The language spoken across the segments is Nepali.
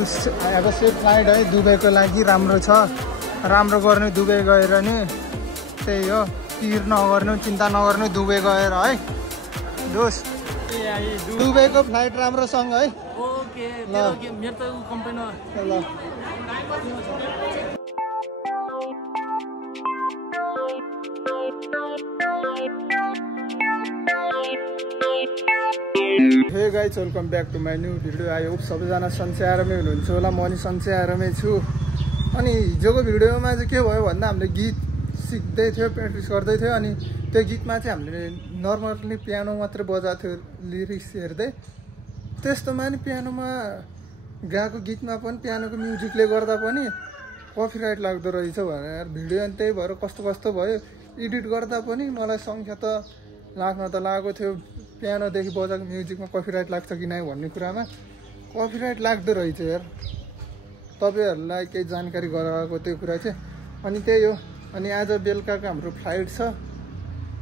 अब सेफ फ्लाइट है दुबईको लागि राम्रो छ राम्रो गर्ने दुबई गएर नि त्यही हो पिर नगर्नु चिन्ता नगर्नु दुबई गएर है दोस्त दुबईको फ्लाइट राम्रोसँग है ओके ल मेरो त कम्पनी ल hey guys welcome back to my new video. I hope सबैजना सन्चै आरामै हुनुहुन्छ होला। म नि सन्चै आरामै छु। अनि हिजोको भिडियोमा चाहिँ के भयो भन्दा हामीले गीत सिक्दै थियो प्र्याक्टिस गर्दै थियो अनि त्यो गीतमा चाहिँ हामीले नर्मली पियानो मात्रै बजाएको थियो लिरिक्स हेर्दै त्यस्तोमा नि पियानोमा गाएको गीतमा पनि पियानोको म्युजिकले गर्दा पनि कपिराइट लाग्दो रहेछ भनेर भिडियो अनि त्यही भएर कस्तो कस्तो भयो एडिट गर्दा पनि मलाई सङ्ख्या त लाग्न त लागेको थियो पियानोदेखि बजाएको म्युजिकमा कपिराइट लाग्छ कि नै भन्ने कुरामा कपिराइट लाग्दो रहेछ यार। तपाईँहरूलाई केही जानकारी गराएको त्यो कुरा चाहिँ अनि त्यही हो। अनि आज बेलुकाको हाम्रो फ्लाइट छ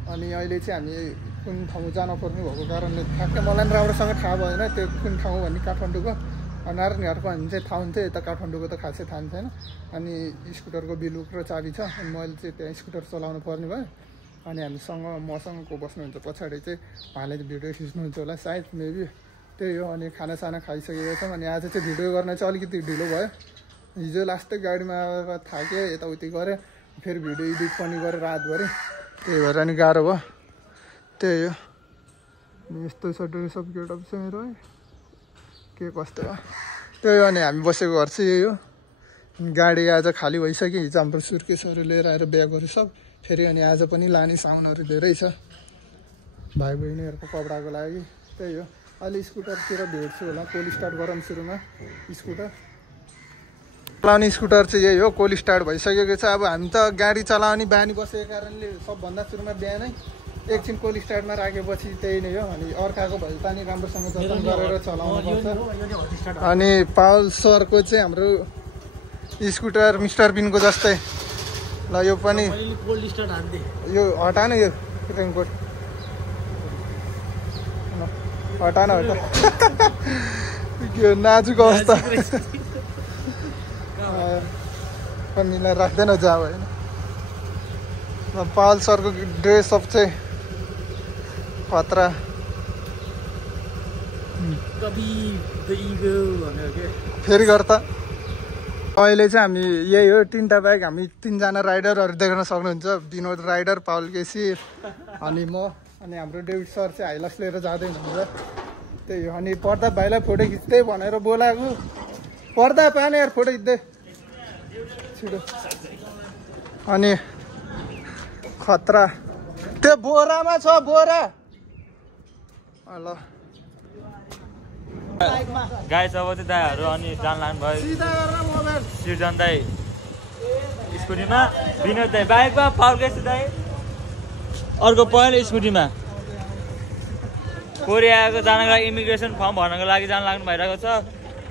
अनि अहिले चाहिँ हामी कुन ठाउँ जानुपर्ने भएको कारणले ठ्याक्कै मलाई पनि राम्रोसँग थाहा भएन त्यो कुन ठाउँ भन्ने काठमाडौँको नारायणघाटको हामी चाहिँ थाहा हुन्थ्यो यता काठमाडौँको त खासै थाहा छैन। अनि स्कुटरको बिलुक र चाबी छ अनि मैले चाहिँ त्यहाँ स्कुटर चलाउनु पर्ने भयो अनि हामीसँग मसँग को बस्नुहुन्छ पछाडि चाहिँ उहाँले भिडियो खिच्नुहुन्छ होला सायद मेबी त्यही हो। अनि खानासाना खाइसकेको छौँ अनि आज चाहिँ भिडियो गर्न चाहिँ अलिकति ढिलो भयो। हिजो लास्टै गाडीमा आएर थाकेँ यताउति गरेँ फेरि भिडियो एडिट पनि गरेँ रातभरि त्यही भएर अनि गाह्रो भयो त्यही हो। यस्तो छ ड्रेस अप गेटअप छ मेरो है के कस्तो हो त्यही हो। अनि हामी बसेको घर चाहिँ यही हो। गाडी आज खाली भइसक्यो हिजो हाम्रो सुर्केसहरू लिएर आएर ब्यागहरू सब फेरि अनि आज पनि लाने सामानहरू धेरै छ भाइ बहिनीहरूको कपडाको लागि त्यही हो। अहिले स्कुटरतिर भेट्छु होला कोल स्टार्ट गरौँ सुरुमा स्कुटर चलाउने स्कुटर चाहिँ यही हो कोल स्टार्ट भइसकेको छ। अब हामी त गाडी चलाउने बानी बसेको कारणले सबभन्दा सुरुमा बिहानै एकछिन कोल स्टार्टमा राखेपछि त्यही नै हो। अनि अर्काको भए तानी राम्रोसँग जतन गरेर चलाउनु पर्छ। अनि पावल सरको चाहिँ हाम्रो स्कुटर मिस्टर बिनको जस्तै ल यो पनि यो हटान यो रेनकोट हटान हटा नाजुक अवस्था मिलाएर राख्दैन जा होइन। पावल सरको ड्रेस अप चाहिँ खतरा फेरि गर्दा अहिले चाहिँ हामी यही हो तिनवटा बाइक हामी तिनजना राइडरहरू देख्न सक्नुहुन्छ विनोद राइडर पावल केसी अनि म अनि हाम्रो डेभिड सर चाहिँ हाइलक्स लिएर जाँदै हुनुहुन्छ त्यही हो। अनि प्रताप भाइलाई फोटो खिच्दै भनेर बोलाएको पर्दा पाने यार फोटो खिच्दै छिटो अनि खतरा त्यो बोरामा छ बोरा ल गाई अब चाहिँ दाईहरू अनि जान लाग्नु भयो सिर्जन दाई स्कुटीमा विनोद दाई बाइकमा पाउकेसी दाई अर्को पहिलो स्कुटीमा कोरियाको जानको लागि इमिग्रेसन फर्म भर्नको लागि जान लाग्नु भइरहेको छ।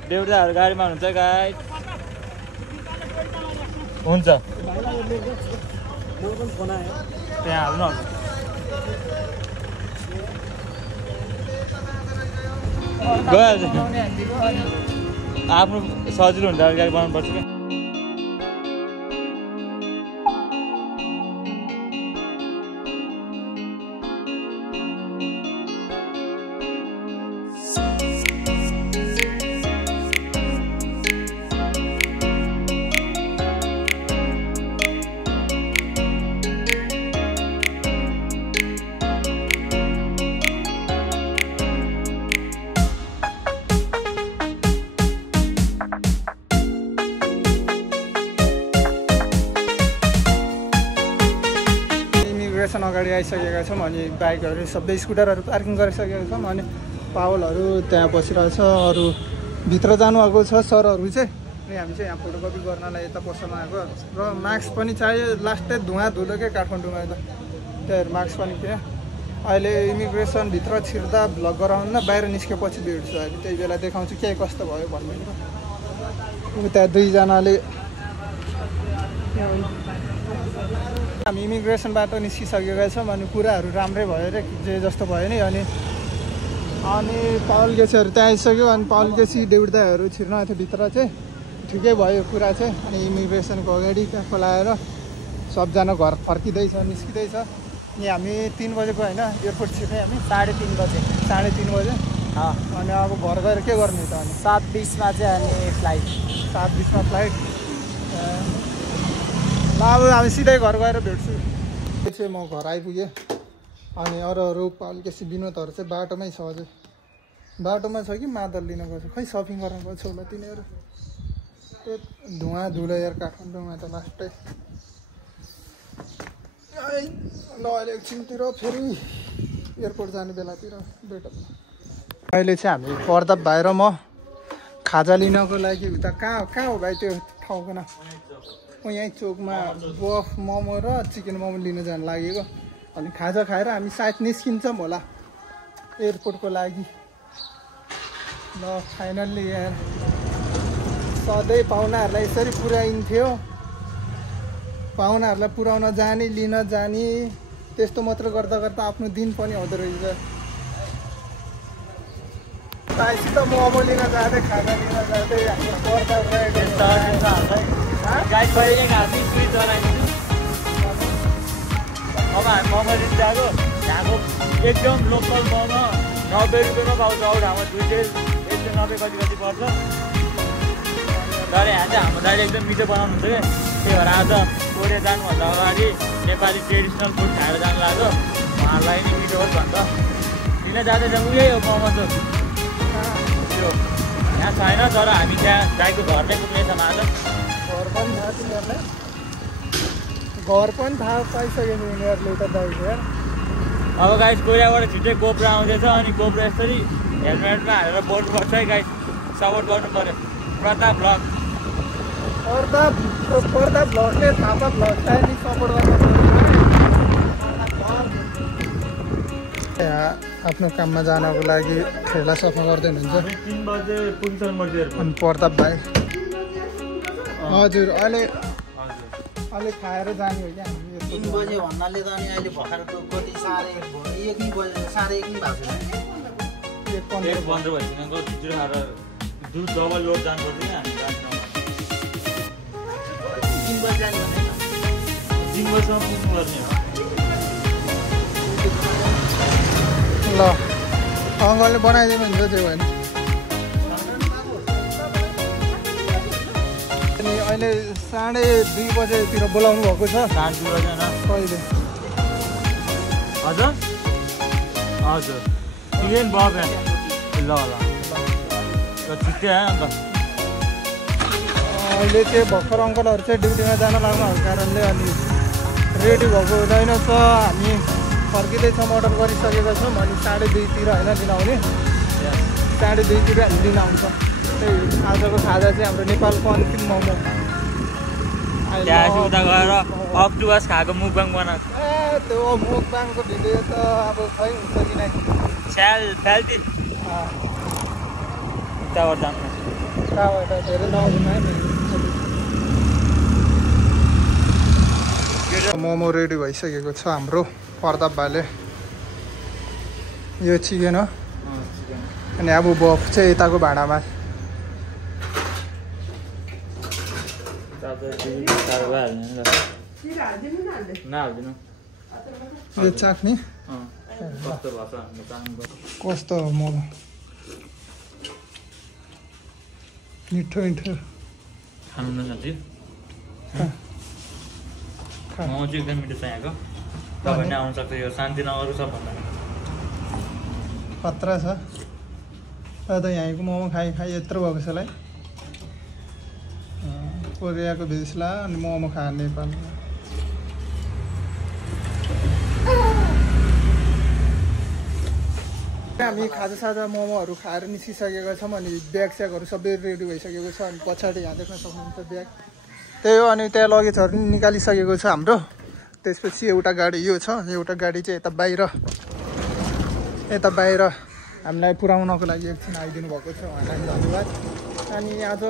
डेढ दाईहरू गाडीमा हुनुहुन्छ गाई हुन्छ त्यहाँ हाल्नु गयो आफ्नो सजिलो हुन्छ गाडी बनाउनु पर्छ क्या। अगाडि आइसकेका छौँ अनि बाइकहरू सबै स्कुटरहरू पार्किङ गरिसकेका छौँ अनि पावलहरू त्यहाँ बसिरहेको छ अरू भित्र जानुभएको छ सरहरू चाहिँ अनि हामी चाहिँ यहाँ फोटोकपी गर्नलाई यता पसलमा आएको र मास्क पनि चाहियो लास्टै धुवा धुलो क्या काठमाडौँमा त त्यही मास्क पनि थियो। अहिले इमिग्रेसनभित्र छिर्दा भ्लग गराउन बाहिर निस्केपछि भेट्छु अहिले त्यही बेला देखाउँछु के कस्तो भयो भन्ने उता दुईजनाले हामी इमिग्रेसनबाट निस्किसकेका छौँ अनि कुराहरू राम्रै भयो रे जे जस्तो भयो नि। अनि अनि पावल गेसीहरू त्यहाँ आइसक्यो अनि पावल गेसी देउडाहरू छिर्न आएको थियो भित्र चाहिँ ठिकै भयो कुरा चाहिँ अनि इमिग्रेसनको अगाडि त्यहाँ खोलाएर सबजना घर फर्किँदैछ निस्किँदैछ अनि हामी 3 बजेको होइन एयरपोर्ट छिर्ने हामी 3:30 बजे 3:30 बजे अनि अब घर गएर के गर्ने त अनि 7:20 मा चाहिँ अनि फ्लाइट 7:20 मा फ्लाइट ल अब हामी सिधै घर गएर भेट्छु चाहिँ म घर आइपुगेँ अनि अरू पावल गेसी विनोदहरू चाहिँ बाटोमै छ अझै बाटोमा छ कि मादल लिन गएको छ खै सपिङ गर्न गएको छ होला तिनीहरू त्यो धुवा धुलो यार काठमाडौँमा त लास्टै ल अहिले एकछिनतिर फेरि एयरपोर्ट जाने बेलातिर भेटौँ अहिले चाहिँ हामी प्रताप भाइ र म खाजा लिनको लागि उता कहाँ हो भाइ त्यो ठाउँको नाम यहीँ चोकमा बफ मोमो र चिकन मोमो लिन जानु लागेको अनि खाजा खाएर हामी सायद निस्किन्छौँ होला एयरपोर्टको लागि ल फाइनल्ली यहाँ सधैँ पाहुनाहरूलाई यसरी पुर्याइन्थ्यो पाहुनाहरूलाई पुर्याउन जाने लिन जाने त्यस्तो मात्र गर्दा गर्दा आफ्नो दिन पनि हुँदो रहेछ भाइसित मोमो लिन जाँदै खाजा लिन जाँदै अब हामी मोमो लिन गएको यहाँको एकदम लोकल मोमो 90 रुपियाँमा पाउँछ अरू हाम्रो 190 कति पर्छ तर यहाँ चाहिँ हाम्रो दाइले एकदम मिठो बनाउनुहुन्छ कि त्यही भएर आज कोरिया जानुभन्दा अगाडि नेपाली ट्रेडिसनल फुड खाएर जानु लाग्यो उहाँहरूलाई नि मिठो होस् भन्छ लिन जाँदै चाहिँ उही हो मोमो त्यो यहाँ छैन तर हामी त्यहाँ दाइको घर नै पुग्नेछ आज घर पनि थाहा पाइसक्यो नि उनीहरूले त दाइको अब गाइस कोरियाबाट छिट्टै गोप्रो आउँदैछ अनि गोप्रो यसरी हेलमेटमा हालेर बोल्नुपर्छ है गाइस सपोर्ट गर्नु पर्यो प्रताप भ्लग भ्लगले थापा भ्लगलाई नि सपोर्ट गर्नु यहाँ आफ्नो काममा जानको लागि ठेला सफा गर्दै हुनुहुन्छ 3 बजे पुग्छन् अनि प्रताप भाइ हजुर अहिले खाएर जाने हो क्या 3 बजे भन्नाले त अनि अहिले भर्खर कति 1:30 बजे 1:30 भएको छ 1:15 भइसक्यो जुन खाएर दुध डबल लोड जानुपर्छ नि हामी 3 बजे जाने भने 3 बजेसम्म पुग्नु पर्ने हो ल अङ्कलले बनाइदिनु हुन्छ त्यो भने अनि अहिले 2:30 बजेतिर बोलाउनु भएको छ 2:30 बजे न कहिले हजुर हजुर चिकन बफ ल छिट्टै आयो अन्त अहिले चाहिँ भर्खर अङ्कलहरू चाहिँ ड्युटीमा जान लाग्नु भएको कारणले अनि रेडी भएको हुँदैन छ हामी फर्किँदैछौँ अर्डर गरिसकेका छौँ अनि 2:30 तिर होइन लिन आउने 2:30 तिर लिन आउँछ त्यही आजको खाजा चाहिँ हाम्रो नेपालको अन्तिम मोमो त्यहाँ उता गएर अक्टोबस खाएको मुकबाङ बनाएको त्यो मुकबाङको भिडियो त अब खै हुन्छ कि नै फ्याल्टी उताबाट जानु कहाँबाट धेरै नआउँदैन मोमो रेडी भइसकेको छ हाम्रो प्रताप भाइले यो चिकन हो अनि अब बफ चाहिँ यताको भाँडामा यो चाख्ने कस्तो हो मोमो मिठो खानु न साथी मोमो चाहिँ एकदम मिठो छ यहाँको तपाईँ नै आउनु सक्छ यो शान्तिनगरको सबभन्दा खतरा छ त यहाँको मोमो खाइ यत्रो भएको छ लाई कोरियाको भेजला अनि मोमो खाएर नेपालमा हामी खाजासाजा मोमोहरू खाएर निस्किसकेका छौँ अनि ब्याग स्यागहरू सबै रेडी भइसकेको छ अनि पछाडि यहाँ देख्न सक्नुहुन्छ ब्याग त्यही हो अनि त्यहाँ लगेजहरू पनि निकालिसकेको छ हाम्रो त्यसपछि एउटा गाडी यो छ एउटा गाडी चाहिँ यता बाहिर हामीलाई पुर्याउनको लागि एकछिन आइदिनु भएको छ उहाँलाई धन्यवाद अनि आज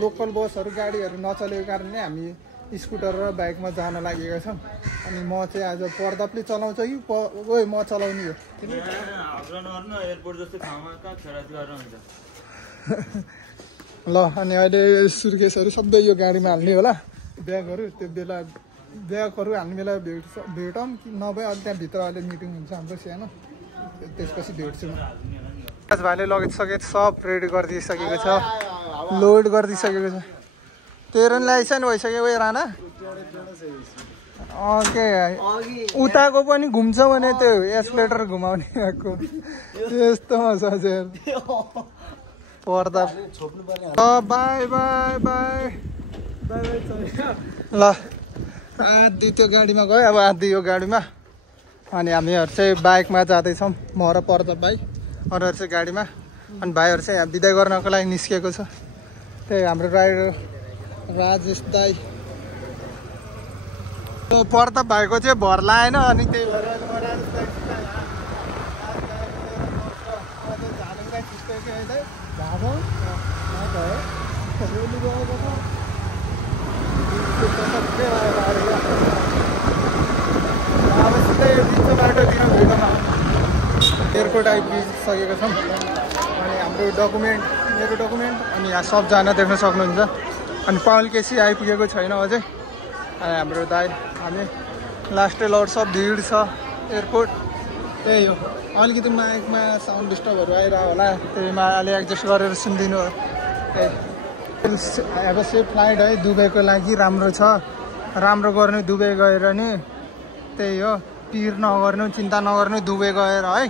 लोकल बसहरू गाडीहरू नचलेको कारणले हामी स्कुटर र बाइकमा जान लागेका छौँ। अनि म चाहिँ आज प्रतापले चलाउँछ कि ओइ म चलाउने हो। ल अनि अहिले सुर्केसहरू सबै यो गाडीमा हाल्ने होला, ब्यागहरू। त्यो बेला ब्यागहरू हाल्ने बेला भेटौँ कि नभए अहिले त्यहाँभित्र अहिले मिटिङ हुन्छ हाम्रो सानो, त्यसपछि भेट्छु म। भाइले लगेज सकेज सब रेडी गरिदिइसकेको छ, लोड गरिदिइसकेको छ। तेरो नि लाइसेन्स भइसक्यो ए राणा? ओके, उताको पनि घुम्छ भने त्यो एस्केलेटर घुमाउने भएको त्यस्तोमा छ पर्दा। बाई बाई बाई ल, आधी त्यो गाडीमा गयो, अब आधी यो गाडीमा। अनि हामीहरू चाहिँ बाइकमा जाँदैछौँ, म र प्रताप भाइ, अरूहरू चाहिँ गाडीमा। अनि भाइहरू चाहिँ यहाँ बिदाई गर्नको लागि निस्किएको छ। त्यही हाम्रो राइडर राजेश दाई, प्रताप भाइको चाहिँ भर लाएन, अनि त्यही भएर एयरपोर्ट आइपुगिसकेको छौँ। अनि हाम्रो डकुमेन्ट, मेरो डकुमेन्ट, अनि यहाँ सबजना देख्न सक्नुहुन्छ। अनि पावल केसी आइपुगेको छैन अझै। अनि हाम्रो दाइ, हामी लास्ट लट्स अफ भिड छ एयरपोर्ट। त्यही हो, अलिकति माइकमा साउन्ड डिस्टर्बहरू आइरह्यो होला, त्यहीमा अलि एडजस्ट गरेर सुनिदिनु हो। अब सेफ फ्लाइट है, दुबईको लागि राम्रो छ, राम्रो गर्नु दुबई गएर नि। त्यही हो, पिर नगर्नु, चिन्ता नगर्नु दुबई गएर है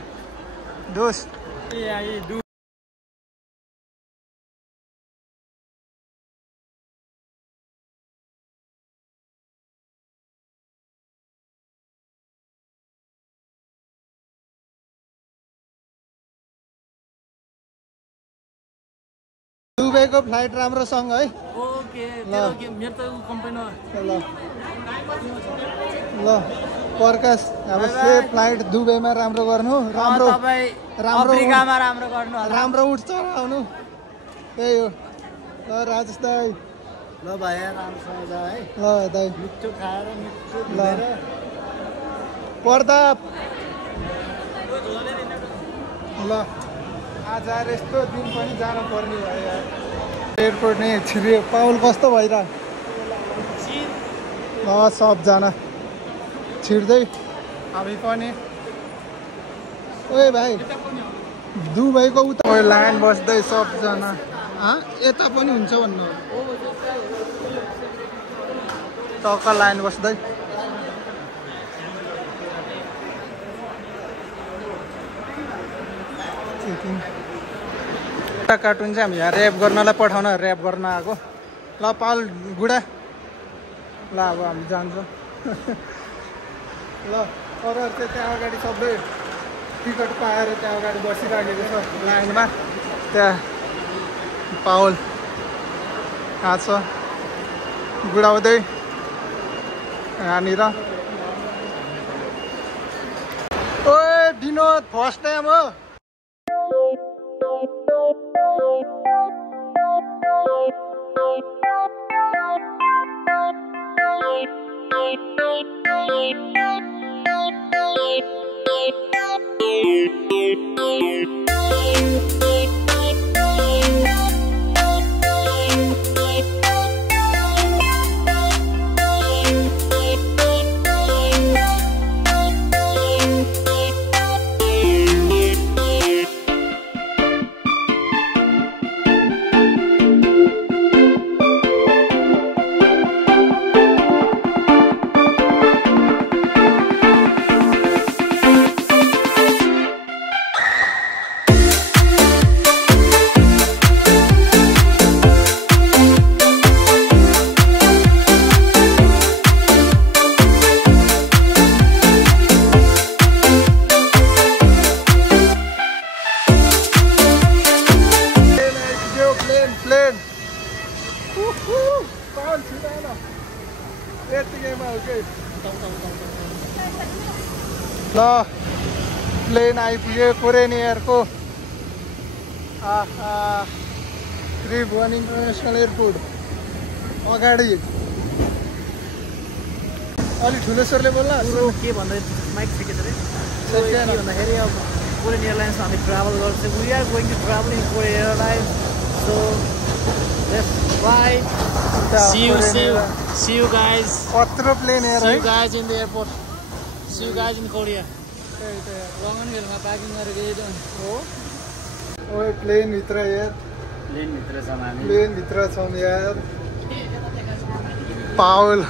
दोस्त। दुबईको फ्लाइट राम्रोसँग है। ओके, मेरो त कम्पनी ल प्रकाश, अब सेफ फ्लाइट दुबईमा राम्रो गर्नु, राम्रो अफ्रिकामा राम्रो गर्नु, राम्रो उठ चढाउनु। त्यही हो। ल राजेश दाई, ल भाइ राम्रोसँग जा है। ल दाई, मिठो खाएर मिठो ल प्रताप। ल आज आएर यस्तो दिन पनि जानु पर्ने भयो। एयरपोर्ट नै छिर्यो। पाउल कस्तो भइरह? ल सबजना छिर्दै हामी पनि। ओए भाइ, दुबईको उता लाइन बस्दै सबजना। यता पनि हुन्छ भन्नु, टक्क लाइन बस्दै। कार्टुन चाहिँ हामी यहाँ ऱ्याप गर्नलाई पठाउन, ऱ्याप गर्न आएको। ल पाल गुडा, ल अब हामी जान्छौँ। ल अरूहरू चाहिँ त्यहाँ अगाडि सबै टिकट पाएर त्यहाँ अगाडि बसिराखेको छ लाइनमा। त्यहाँ पावल कहाँ छ गुडाउँदै यहाँनिर। ओए विनोद, फर्स्ट टाइम हो? ल प्लेन आइपुग्यो कोरियन एयरको। त्रिभुवन इन्टरनेसनल एयरपोर्ट अगाडि अलि ठुलो स्वरले बोल्ला कुरो के भन्दै माइक ठिकै छ रे के भन्दाखेरि अब कोरियन एयरलाइन्समा हामी ट्राभल गर्छौँ we are going to travel in Korean Airlines so let's fly see you guys कत्रो प्लेन एयर है guys in the airport see you guys in Korea रगनभिलमा प्याकिङ गरेको यही हो ओए प्लेन भित्र यार प्लेन भित्र छौँ हामी प्लेन भित्र छौँ यार पाउल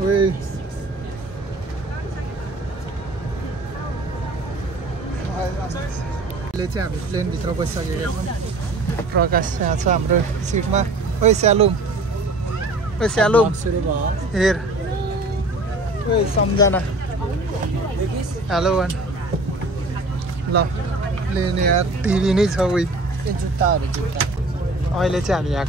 ओए अहिले चाहिँ हामी प्लेन भित्र बसिसकेका छौँ प्रकाश यहाँ छ हाम्रो सिटमा ओए स्यालुम सुरु भयो हेर ओए सम्झना हेलो वान ल प्लेन यार टिभी नै छ उही जुत्ताहरू जुत्ता अहिले चाहिँ हामी यहाँ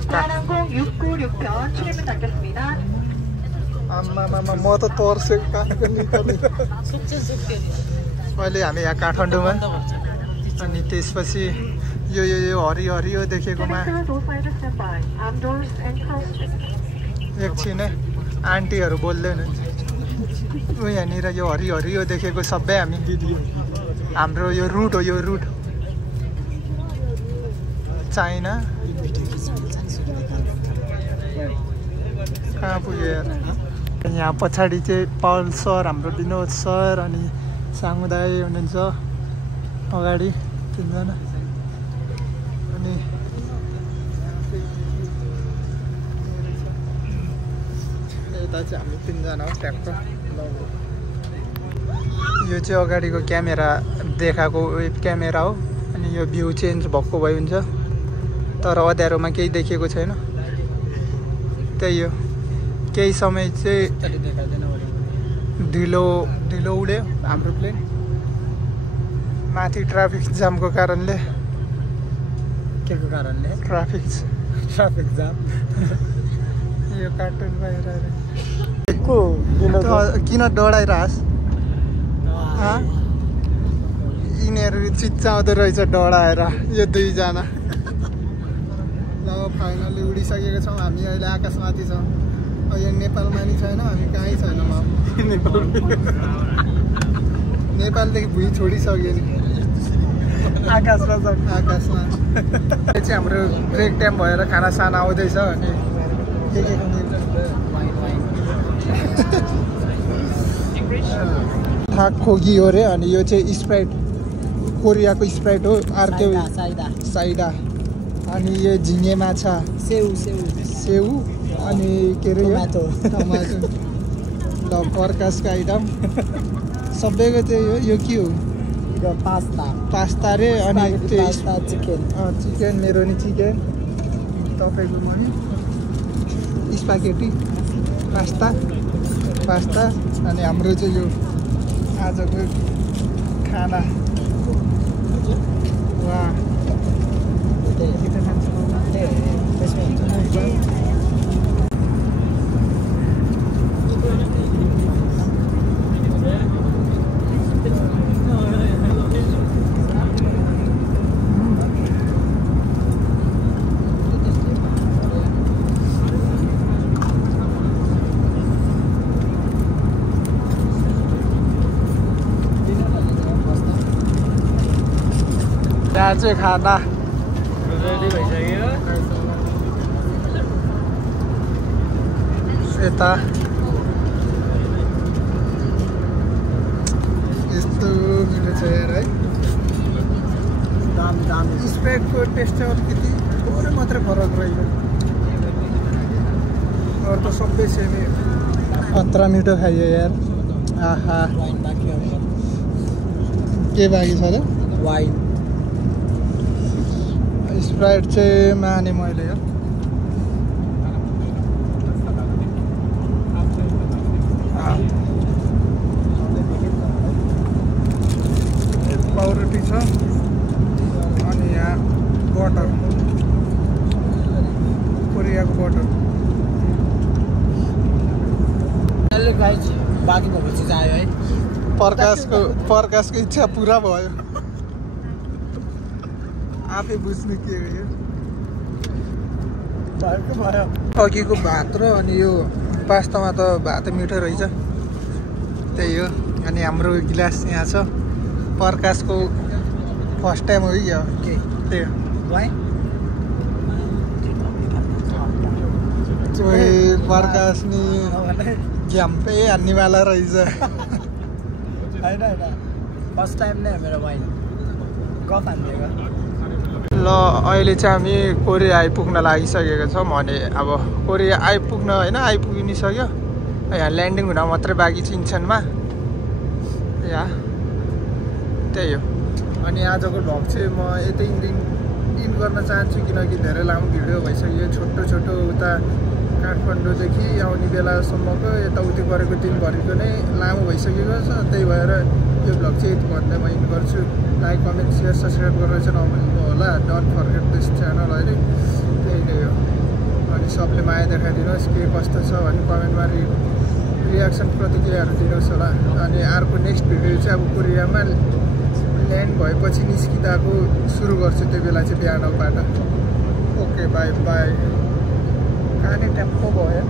आम्मामा म त तर्सेको कहाँको निकाल्ने अहिले हामी यहाँ काठमाडौँमा अनि त्यसपछि यो हरियो देखेकोमा एकछिन है आन्टीहरू बोल्दै हुनुहुन्छ ऊ यहाँनिर यो हरियो देखेको सबै हामी भिडियो हाम्रो यो रुट हो यो रुट चाइना कहाँ पुग्यो यार यहाँ पछाडि चाहिँ पाउल सर हाम्रो विनोद सर अनि साङ्गु दाइ हुनुहुन्छ अगाडि तिनजना अनि यता चाहिँ हामी तिनजना हो ट्याक्क यो चाहिँ अगाडिको क्यामेरा देखाएको वेब क्यामेरा हो अनि यो भ्यू चेन्ज भएको भए हुन्छ तर अँध्यारोमा केही देखेको छैन त्यही हो केही समय चाहिँ ढिलो उड्यो हाम्रो प्लेन माथि ट्राफिक जामको कारणले के को कारणले ट्राफिक जाम यो कार्टुन बाहिर किन डढाइरहस् यिनीहरू चिच्चाउँदो रहेछ डढाएर यो दुईजना ल फाइनली उडिसकेको छौँ हामी अहिले आकाशमाथि छौँ यो नेपालमा नि छैन हामी कहीँ छैनौँ नेपालदेखि भुइँ छोडिसक्यो नि आकाशमा चाहिँ हाम्रो ब्रेक टाइम भएर खाना साना आउँदैछ अनि थाक खोगी हो अरे अनि यो चाहिँ स्प्राइट कोरियाको स्प्राइट हो अर्को साइडा अनि यो झिँगे माछा सेउ अनि के अरे टमाटो ल प्रकाशको आइटम सबैको त्यही हो यो के हो पास्ता रे अनि चिकन मेरो नि चिकन तपाईँको पनि स्पागेटी पास्ता अनि हाम्रो चाहिँ यो आजको खाना वा यहाँ चाहिँ खाना रेडी भइसक्यो यता यस्तो मिठो छ यार है दाम स्प्राइटको टेस्ट चाहिँ अलिकति थोरै मात्रै फरक रहेछ अरू त सबै सेमै खतरा मिठो खाइयो यार आहा के बाँकी छ र वाइन स्प्राइट चाहिँ माने मैले यार पाउरोटी छ अनि यहाँ बटर कोरियाको बटर बाँकी भएको चिज आयो है प्रकाशको इच्छा पुरा भयो आफै बुझ्नु के हो यो अघिको भात र अनि यो वास्तवमा त भात मिठो रहेछ त्यही हो। अनि हाम्रो गिलास यहाँ छ प्रकाशको फर्स्ट टाइम हो क्या के त्यही हो। वाइ प्रकाश नि झ्याम्पै हान्नेवाला रहेछ। होइन फर्स्ट टाइम नै हो मेरो वाइन गफ हान्दिएको। ल अहिले चाहिँ हामी कोरिया आइपुग्न लागिसकेको छौँ। अनि अब कोरिया आइपुग्न होइन आइपुगि नि सक्यो, यहाँ ल्यान्डिङ हुन मात्रै बाँकी छ इन्सनमा यहाँ त्यही हो। अनि आजको भ्लग चाहिँ म यतै इन गर्न चाहन्छु किनकि धेरै लामो भिडियो भइसक्यो। छोटो छोटो उता काठमाडौँदेखि आउने बेलासम्मको यताउति गरेको दिनभरिको नै लामो भइसकेको छ। त्यही भएर यो भ्लग चाहिँ यति भन्दै म इन गर्छु। लाइक कमेन्ट सेयर सब्सक्राइब गरेर चाहिँ नभुल्नु होला। डोन्ट फर्गेट दिस च्यानल अहिले त्यही नै हो। अनि सबले माया देखाइदिनुहोस् के कस्तो छ भने कमेन्टमा रियाक्सन प्रतिक्रियाहरू दिनुहोस् होला। अनि अर्को नेक्स्ट भिडियो चाहिँ अब कोरियामा ल्यान्ड भएपछि निस्किँदाको सुरु गर्छु, त्यो बेला चाहिँ बिहानबाट। Okay by by. कहाँ नि ट्याम्पो भयो।